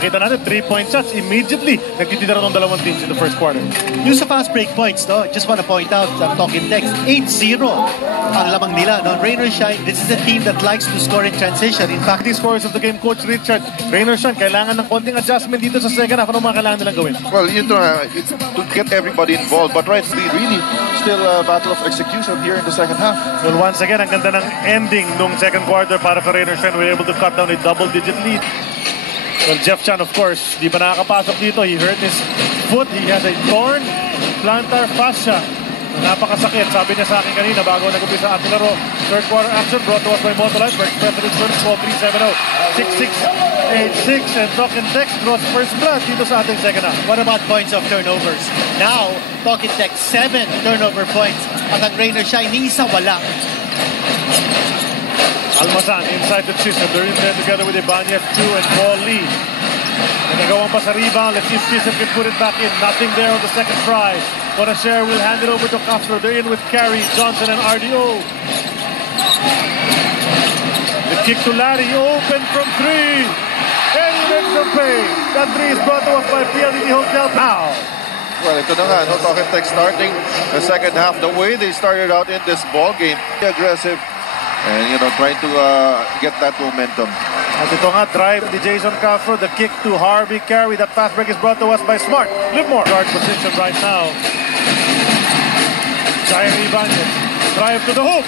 Nakita natin, 3-point shots. Immediately, nagtitira ng dalawang teams in the first quarter. Yung sa fast break points, no? Just want to point out, talking text, 8-0 ang lamang nila. No? Rain or shine, this is a team that likes to score in transition. In fact, The scores of the game, Coach Richard, Rain or shine, kailangan ng konting adjustment dito sa second half. Ano mga kailangan nilang gawin? Well, you know, to get everybody involved, but right, really still a battle of execution here in the second half. Well, once again, ang ganda ng ending nung second quarter para sa Rain or shine. We're able to cut down a double-digit lead. Well, Jeff Chan, of course, di pa nakakapasok dito. He hurt his foot. He has a torn plantar fascia. Napakasakit. Sabi niya sa akin kanina bago nag-umpisa ating laro. Third quarter action brought to us by Motolife. First President's First Call 370-6686. And Talking Text draws first blood dito sa ating second half. what about points of turnovers? Now, talking text, 7 turnover points. At ang Rain or shine, isa wala. Almazan inside the Chisholm. They're in there together with Ibanez, 2 and Paul Lee. Nagagawan pa sa rebound. Let's see if Chisholm can put it back in. Nothing there on the second try. Bonashare will hand it over to Castro. They're in with Carey, Johnson, and RDO. The kick to Larry, open from 3. And he makes the pay. That 3 is brought to us by PLDT Hotel now. Well, ito na nga, no, Talking Tech starting the second half. The way they started out in this ball game, aggressive and, you know, trying to get that momentum. At ito nga, drive to Jason Castro. The kick to Harvey Carey. That fast break is brought to us by Smart. Livermore. Guard position right now. Jair Ibanez. Drive to the hoop.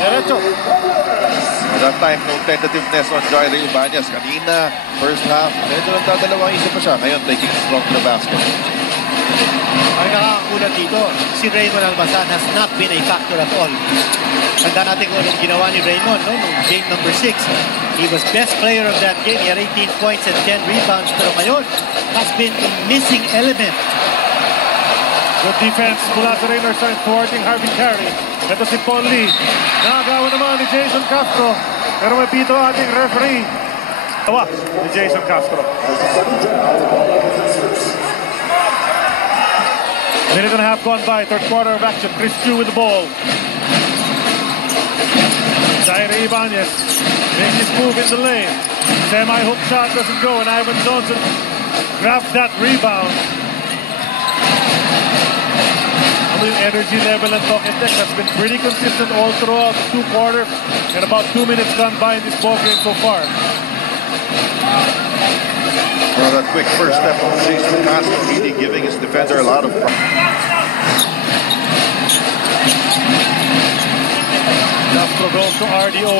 Derecho. At that time, no tentativeness on Jair Ibanez. Kanina, first half, medyo nagdadalawang isa pa siya. Ngayon, taking strong to the basket. Ang nakakakulat dito, si Raymond Almazan has not been a factor at all. Tanda natin kung anong ginawa ni Raymond, no? Nung game number 6. He was best player of that game. He had 18 points and 10 rebounds. Pero ngayon, has been a missing element. Good defense mula sa Rain or Shine, thwarting Harvey Carey. Ito si Paul Lee. Nakagawa naman ni Jason Castro. Pero may pito ating referee. Tawa ni Jason Castro. Minute and a half gone by. Third quarter of action. Chris Chu with the ball. Jair Ibanez makes his move in the lane. Semi-hook shot doesn't go, and Ivan Johnson grabs that rebound. The energy level and Talking Tech has been pretty consistent all throughout the 2 quarters, and about 2 minutes gone by in this ball game so far. Well, that quick first step of Jason Castro really giving his defender a lot of fun. Castro goes to RDO.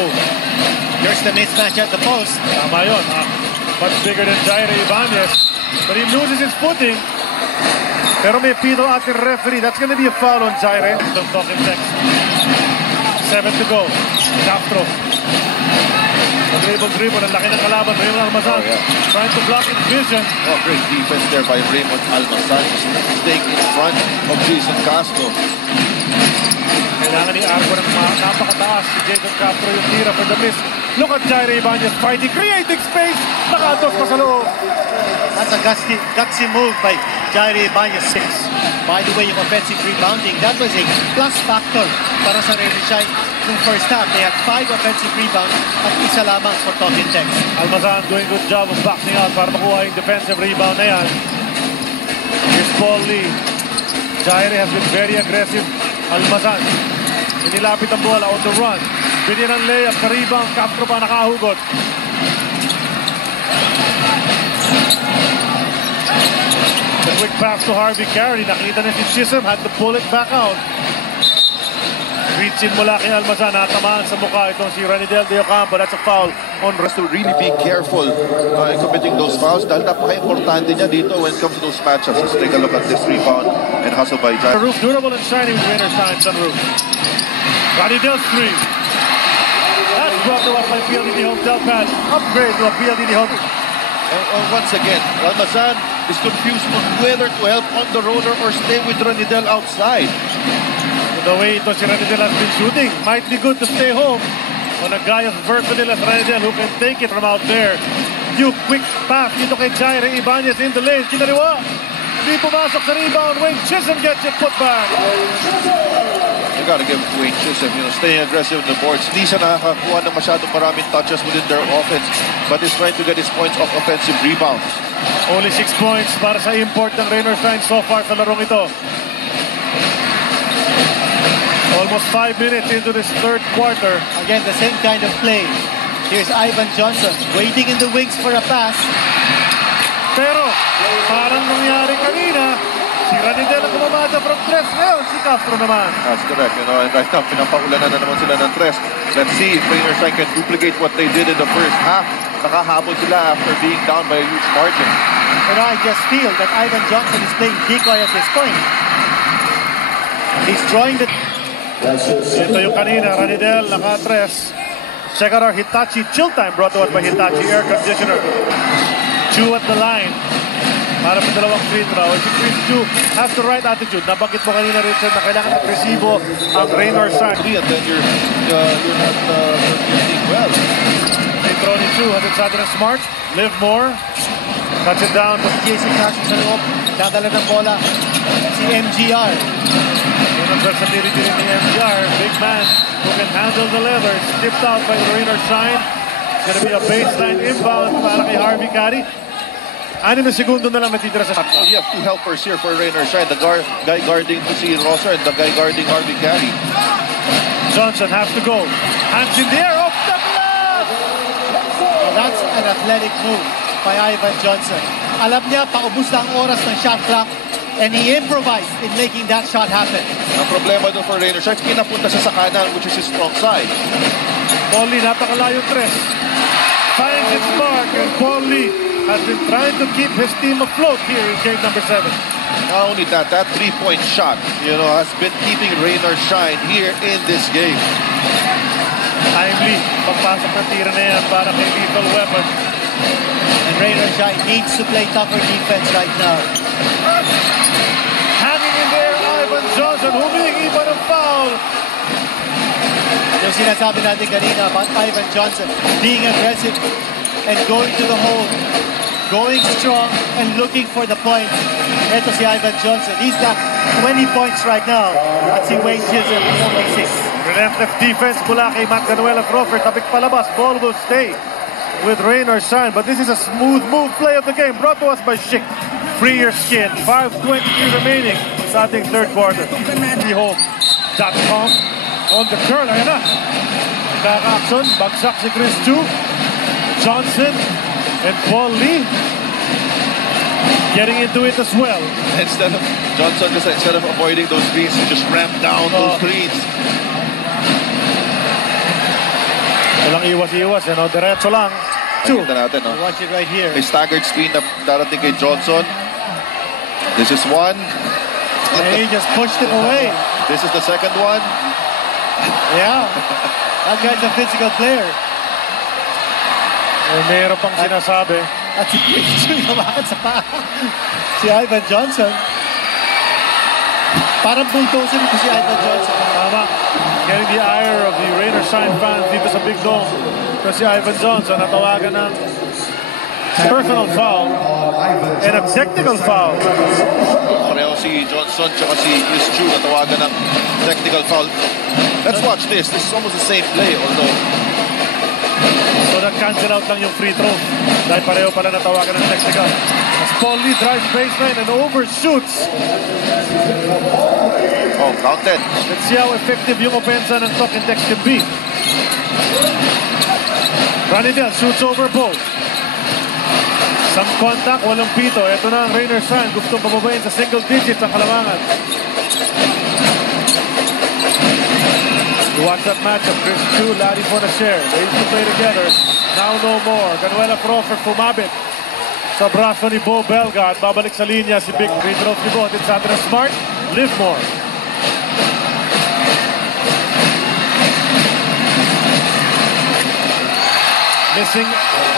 Here's the mismatch at the post. Tama yun. Much bigger than Jair Ibanez. But he loses his footing. Pero may pito ating referee. That's going to be a foul on Jair. Talking Text. 7 to go. Castro. Dribble. Ang laki ng kalaban. Raymond Almazan. Trying to block his vision. Oh, great defense there by Raymond Almazan. Staying in front of Jason Castro. Kailangan ni Argo ng napakataas. Si Jason Castro yung tira for the miss. Look at Jair Ibanez fighting, creating space. Nakatos pa sa loob. That's a gutsy move by Jair Ibanez 6. By the way, yung offensive rebounding, that was a plus factor para sa Rain or Shine. Nung first half, they had 5 offensive rebounds at isa lamang for Talking Text. Almazan doing good job of boxing out para makuha yung defensive rebound na yan. Here's Paul Lee. Jair has been very aggressive. Almazan. Inilapit ang bola on the run. Binyan ang layup sa rebound. Castro pa nakahugot. The quick pass to Harvey Carey. Nakita na si Chisholm. Had to pull it back out. Reach in mula kay Almazan. Natamaan sa mukha itong si Ranidel De Ocampo. That's a foul on To really be careful in committing those fouls dahil napaka-importante niya dito when it comes to those matchups. Let's take a look at this rebound and hustle by Jair. Roof durable and shiny with Rain or Shine sunroof. Ranidel's 3. That's brought to us by PLDT Hotel Pad. Upgrade to a PLDT Hotel. Once again, Almazan is confused on whether to help on the roller or stay with Ranidel outside. The way ito si Ranidel has been shooting, might be good to stay home on a guy as versatile as Ranidel who can take it from out there. New quick pass dito kay Jair Ibanez in the lane. Kinaliwa. Hindi pumasok sa rebound. Wayne Chisholm gets it put back. You gotta give Wayne Chisholm, staying aggressive on the boards. Hindi siya nakakakuha ng masyadong maraming touches within their offense, but he's trying to get his points off offensive rebounds. Only 6 points para sa import ng Raynor Shine so far sa larong ito. Almost 5 minutes into this third quarter. Again, the same kind of play. Here's Ivan Johnson waiting in the wings for a pass. Pero parang nangyari kanina, si Ranidel ang kumamada from tres. Ngayon, si Castro naman. That's correct. And right now, pinapaulanan na naman sila ng tres. Let's see if Raynor Shine can duplicate what they did in the first half. Nakahabol sila after being down by a huge margin. And I just feel that Ivan Johnson is playing decoy at this point. He's drawing the... Ito yung kanina, Ranidel, naka-tres. Check out our Hitachi Chill Time brought to us by Hitachi Air Conditioner. Chu at the line. Para sa dalawang free throw. Si Chris Chu has the right attitude. Nabanggit mo kanina, Richard, na kailangan agresibo ang Raynor Shine. And then you're not producing well. Free throw ni Chu. Hatid sa atin ng Smart. Live more. Touch it down to Jason Casio sa loob. Dadala ng bola. Si MGR. Yun ang versatility rin ni MGR. Big man who can handle the leather. Skipped out by Raynor Shine. It's gonna be a baseline inbound para kay Harvey Carey. 6 na segundo na lang matitira sa top. You have two helpers here for Raynor Shine. The guy guarding Tusi Rosser and the guy guarding Harvey Carey. Johnson has to go. Hands in the air. Off the glass! That's an athletic move by Ivan Johnson. Alam niya, paubos na ang oras ng shot clock and he improvised in making that shot happen. Ang problema doon for Raynor Shine, pinapunta siya sa kanan, which is his strong side. Paul Lee, napakalayo tres. Finds its mark and Paul Lee has been trying to keep his team afloat here in game number 7. Not only that, that three-point shot, has been keeping Raynor Shine here in this game. Timely, pagpasok ng tira na yan para kay Lethal Weapon. And Raynor Shine needs to play tougher defense right now. Hanging in there, Ivan Johnson, humingi pa ng foul. Yung sinasabi natin kanina about Ivan Johnson being aggressive and going to the hole, going strong and looking for the points. Ito si Ivan Johnson. He's got 20 points right now. At si Wayne Chisholm only 6. Relentless defense mula kay Matt Canuela Crawford. Tabik palabas, ball will stay with Raynor Shine. But this is a smooth move play of the game brought to us by Schick. Free your skin. 5:23 remaining sa ating third quarter. Home.com on the curl. Ayan na. Kaka-action. Bagsak si Chris Chu. Johnson and Paul Lee getting into it as well. Instead of avoiding those screens, he just ramped down those screens. Walang iwas-iwas, diretso lang. Chu. Natin, Watch it right here. May staggered screen na darating kay Johnson. This is one. And he just pushed him away. This is the second one. Yeah. That guy's a physical player. Meron pang sinasabi. At si Chris Chu naman sa paa. Si Ivan Johnson. Parang bulldozer ito si Ivan Johnson. Tama. Getting the ire of the Raynor Shine fans dito sa Big Dome. Ito si Ivan Johnson natawagan ng personal foul and a technical foul. Pareho si Johnson tsaka si Chris Chu natawagan ng technical foul. Let's watch this. This is almost the same play, although so nag-cancel out lang yung free throw dahil pareho pala natawagan ng technical. As Paul Lee drives baseline and overshoots. oh, counted. Let's see how effective yung opensa ng Talk and Text can be. Ranidel shoots over both. Some contact, walang pito. Ito na ang Raynor Shine. Gustong pababayin sa single digits ang kalamangan. You watch that matchup. Chris Chu, Larry Fonacier. They used to play together. Now no more. Canuela Crawford pumabit sa braso ni Bo Belga at babalik sa linya si Big free throw ni Bo. It's out na Smart. Live more. Missing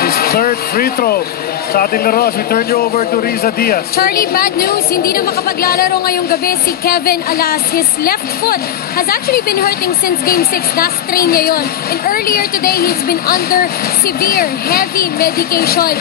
his third free throw. Sa ating laro, we turn you over to Riza Diaz. Charlie, bad news. Hindi na makapaglalaro ngayong gabi si Kevin Alas. His left foot has actually been hurting since Game 6. Na-strain niya yun. And earlier today, he's been under severe, heavy medication.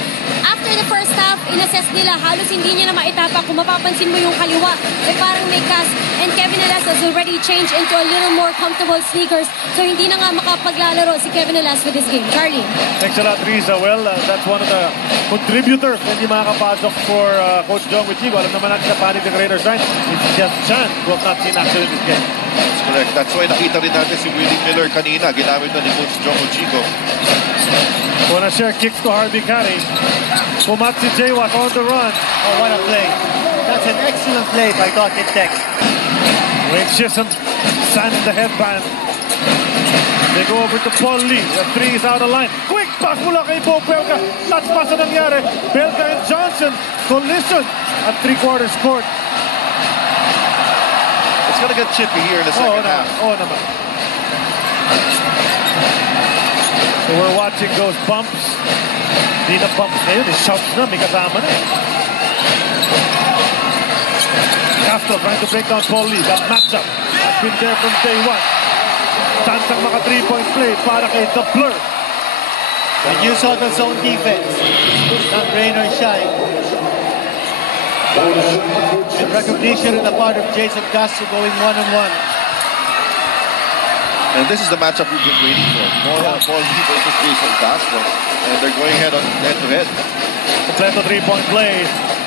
After the first half, inassess nila, halos hindi niya na maitapa. Kung mapapansin mo yung kaliwa, parang may cast. And Kevin Alas has already changed into a little more comfortable sneakers. So hindi na nga makapaglalaro si Kevin Alas for this game. Charlie. Thanks a lot, Riza. Well, that's one of the contributors na hindi makakapasok for Coach Jong Uchigo. Alam naman natin sa panic ng Raiders line. It's Jeff Chan who has not seen action in this game. That's correct. That's why nakita rin natin si Willie Miller kanina. Ginamit na ni Coach Jong Uchigo. Wanna share kicks to Harvey Carey. Pumat si Jaywat on the run. Oh, what a play. That's an excellent play by Talking Tech. Wayne Chisholm sands the headband. They go over to Paul Lee. The three is out of line. Quick pass mula kay Bo Belga. Touch pass na nangyari. Belga and Johnson collision at three-quarters court. It's gonna get chippy here in the second half. Oo naman. So we're watching those bumps. Di na bumps ngayon. Shouts na. May kasama na. Castro trying to break down Paul Lee. That matchup has been there from day one. Chance ang maka 3-point play para kay The Blur. And you saw the zone defense. Not rain or shine. And recognition on the part of Jason Castro going one-on-one. And this is the matchup we've been waiting for. Paul Lee versus Jason Castro. And they're going head-to-head. Completo 3-point play.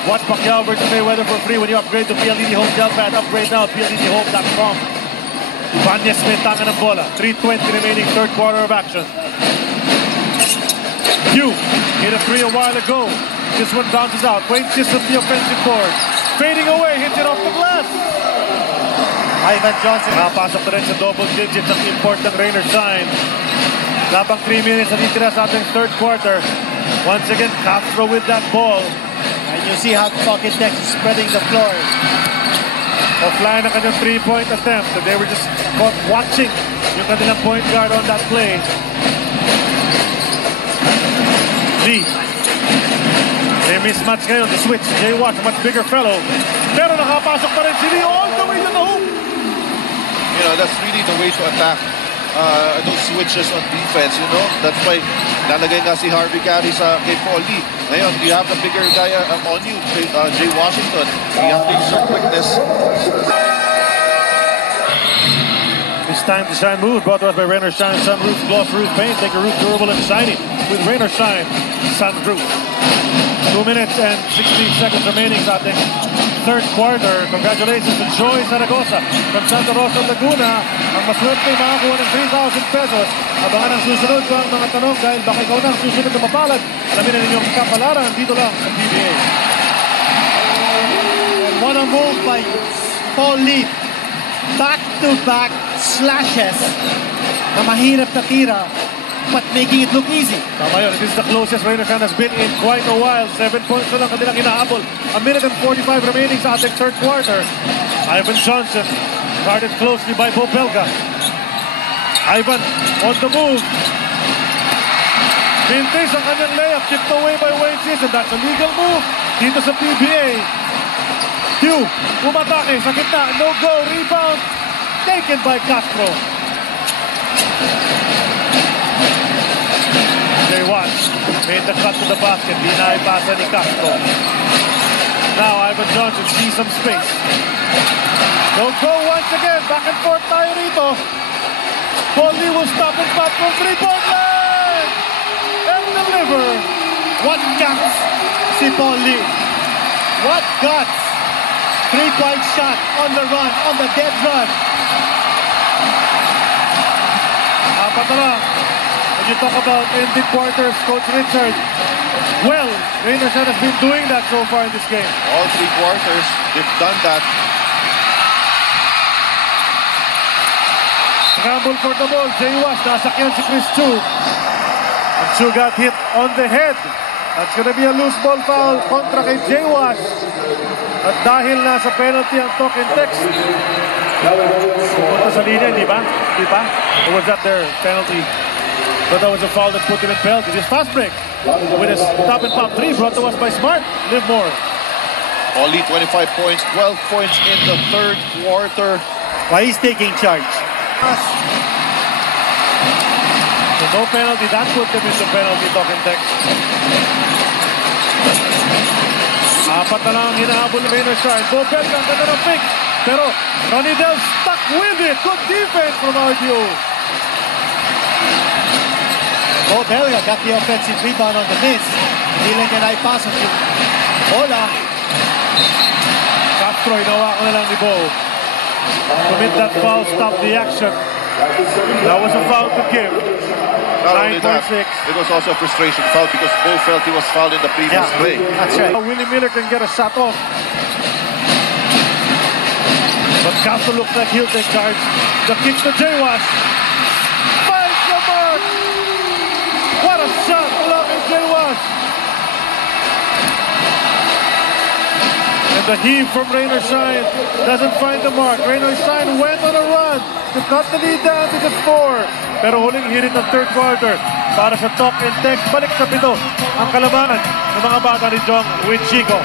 Watch Pacquiao versus Mayweather for free when you upgrade to PLDT Home Gel Pad. Upgrade now, PLDTHome.com. Vanya Smith tangan ng bola. 3:20 remaining third quarter of action. Hugh hit a three a while ago. This one bounces out. Wayne Chisholm the offensive board. Fading away, hits it off the glass. Ivan Johnson. Nakapasok na rin sa double digits ang import ng Rainer Shine. Labang 3 minutes na titira sa ating third quarter. Once again, Castro with that ball. And you see how Talking Tech is spreading the floor. Offline ang kanyang 3-point attempt. So they were just caught watching yung kanilang point guard on that play. Lee. They mismatch ngayon. The switch. Jay Watt, a much bigger fellow. Pero nakapasok pa rin si Lee all the way to the hoop. You know, that's really the way to attack those switches on defense, you know. That's why nalagay nga si Harvey Carey sa kay Paul Lee. Ngayon, you have the bigger guy on you, Jay Washington. You have to use your quickness. It's time to shine move. Brought to us by Rainer Shine Sunroof Gloss Roof Paint. Make your roof durable and shiny with Rainer Shine Sunroof. 2 minutes and 16 seconds remaining sa ating third quarter. Congratulations to Joy Zaragoza from Santa Rosa, Laguna. Ang maswerte makakuha ng 3,000 pesos. Abangan ang susunod ko ang mga tanong dahil baka ikaw na ang susunod na mapalad. Alamin na ninyong kapalaran dito lang sa PBA. And what a move by Paul Lee. Back-to-back slashes na mahirap na tira but making it look easy. Tama yun. This is the closest Rainer Shine has been in quite a while. 7 points na lang kanilang inahabol. A minute and 45 remaining sa ating third quarter. Ivan Johnson guarded closely by Bo Belga. Ivan on the move. Vintage ang kanyang layup. Tipped away by Wayne Chisholm. That's a legal move dito sa PBA. Hugh, umatake sa gitna. No go. Rebound. Taken by Castro. Jay Watt made the cut to the basket. Di na ipasa ni Castro. Now Ivan Johnson sees some space. Don't go once again. Back and forth tayo rito. Paul Lee will stop and pop from 3-point line. And deliver. What guts si Paul Lee. What guts. 3-point shot on the run, on the dead run. Apat na lang. When you talk about ending quarters, Coach Richard, well, Rainer Shine has been doing that so far in this game. All 3 quarters, they've done that. Scramble for the ball. Jay Watt, nasakyan si Chris Chu. And Chu got hit on the head. That's gonna be a loose ball foul kontra kay Jay Watt. At dahil nasa penalty ang Talking Tech. Pumunta sa linya, di ba? Di ba? Or was that their penalty? But that was a foul that put him in penalty. This fast break with his stop and pop 3 brought to us by Smart. Live more. Paul Lee, 25 points, 12 points in the third quarter. Why he's taking charge. So no penalty. That put them into penalty, Talking Tech. Apat na lang ang hinahabol ni Rainer Shine. Bobelka, ang ganda ng pick. Pero Ronidel stuck with it. Good defense from RDO. Bobelka got the offensive rebound on the miss. Hindi lang niya naipasok yung bola. Castro, hinawakan na lang ni Bo. Commit that foul, stop the action. That was a foul to give. Not only that, 9.6. it was also a frustration foul because Bo felt he was fouled in the previous play. That's right. Willie Miller can get a shot off. But Castro looks like he'll take charge. The kick to Jaywash. Finds the mark. What a shot. Blocking Jaywash. And the heave from Rainer Shine doesn't find the mark. Rainer Shine went on a run to cut the lead down to just 4. Pero huling hirit ng third quarter para sa talk and text. Balik sa pito ang kalabangan ng mga bata ni Jong with Chico.